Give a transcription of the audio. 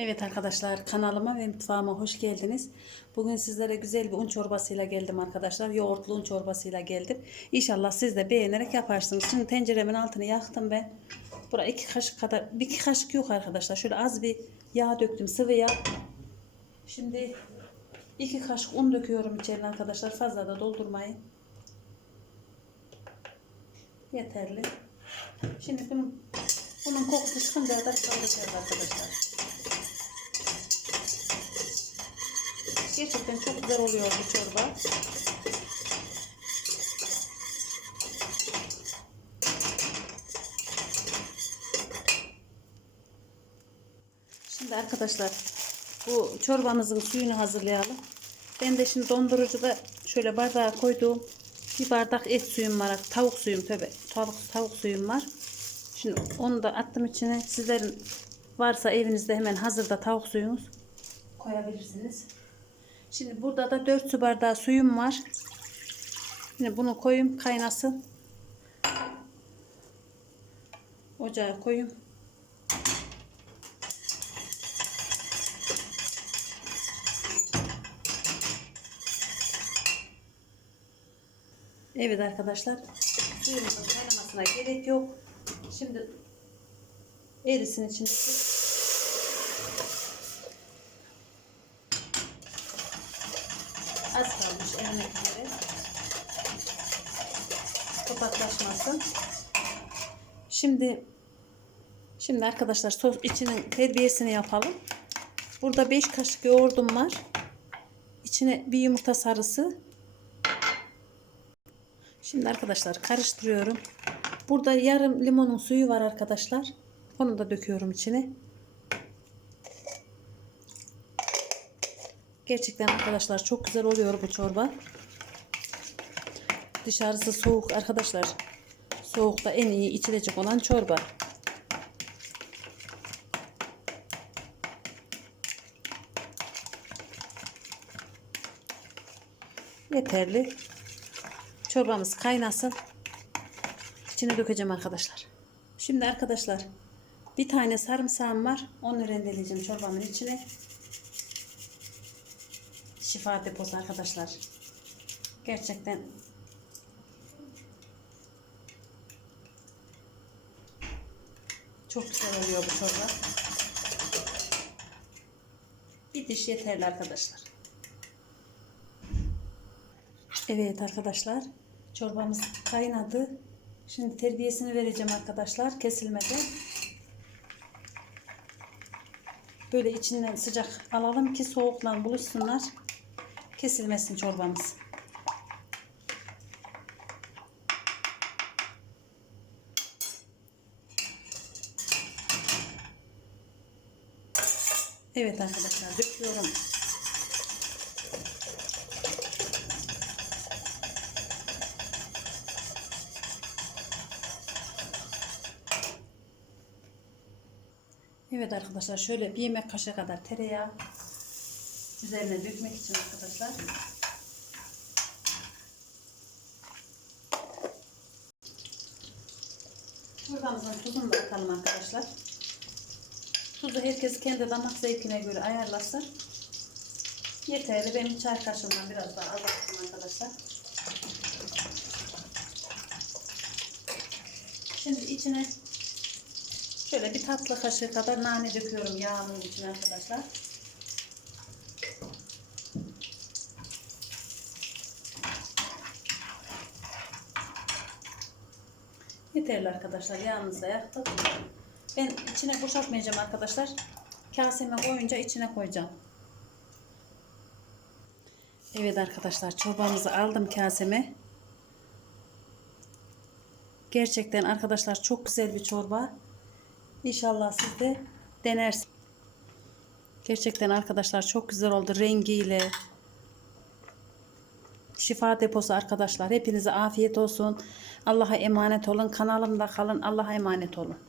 Evet arkadaşlar kanalıma ve mutfağıma hoş geldiniz. Bugün sizlere güzel bir un çorbasıyla geldim arkadaşlar. Yoğurtlu un çorbasıyla geldim. İnşallah siz de beğenerek yaparsınız. Şimdi tenceremin altını yaktım ben. Buraya iki kaşık kadar, bir iki kaşık yok arkadaşlar. Şöyle az bir yağ döktüm sıvı yağ. Şimdi iki kaşık un döküyorum içerine arkadaşlar. Fazla da doldurmayın. Yeterli. Şimdi bunun, bunun kokusu çıkınca kadar kaldıracağız arkadaşlar. Gerçekten çok güzel oluyor bu çorba. Şimdi arkadaşlar bu çorbamızın suyunu hazırlayalım. Ben de şimdi dondurucuda şöyle bardağa koyduğum bir bardak et suyum var. Tavuk suyum tabi. Tavuk, tavuk suyum var. Şimdi onu da attım içine. Sizlerin varsa evinizde hemen hazırda tavuk suyunuz koyabilirsiniz. Şimdi burada da 4 su bardağı suyum var. Şimdi bunu koyayım kaynasın. Ocağa koyayım. Evet arkadaşlar. Suyumuzun kaynamasına gerek yok. Şimdi erisin içindeki. Topaklaşmasın. Şimdi şimdi arkadaşlar sos içinin terbiyesini yapalım. Burada 5 kaşık yoğurdum var. İçine bir yumurta sarısı. Şimdi arkadaşlar karıştırıyorum. Burada yarım limonun suyu var arkadaşlar. Onu da döküyorum içine. Gerçekten arkadaşlar çok güzel oluyor bu çorba. Dışarısı soğuk arkadaşlar. Soğukta en iyi içilecek olan çorba. Yeterli. Çorbamız kaynasın. İçine dökeceğim arkadaşlar. Şimdi arkadaşlar bir tane sarımsağım var. Onu rendeleyeceğim çorbamın içine. Şifa deposu arkadaşlar. Gerçekten çok güzel oluyor bu çorba. Bir diş yeterli arkadaşlar. Evet arkadaşlar. Çorbamız kaynadı. Şimdi terbiyesini vereceğim arkadaşlar. Kesilmeden. Böyle içinden sıcak alalım ki soğukla buluşsunlar. Kesilmesin çorbamız. Evet arkadaşlar döküyorum. Evet arkadaşlar şöyle bir yemek kaşığı kadar tereyağı üzerine dökmek için arkadaşlar. Çorbamızın tuzunu da atalım arkadaşlar. Tuzu herkes kendi damak zevkine göre ayarlasın. Yeterli. Benim çay kaşığımdan biraz daha azalttım arkadaşlar. Şimdi içine Şöyle bir tatlı kaşığı kadar nane döküyorum yağının içine arkadaşlar. Yeterli arkadaşlar. Yağımızı da yaktık. Ben içine boşaltmayacağım arkadaşlar. Kaseme koyunca içine koyacağım. Evet arkadaşlar çorbamızı aldım kaseme. Gerçekten arkadaşlar çok güzel bir çorba. İnşallah siz de denersiniz. Gerçekten arkadaşlar çok güzel oldu rengiyle. Şifa deposu arkadaşlar. Hepinize afiyet olsun. Allah'a emanet olun. Kanalımda kalın. Allah'a emanet olun.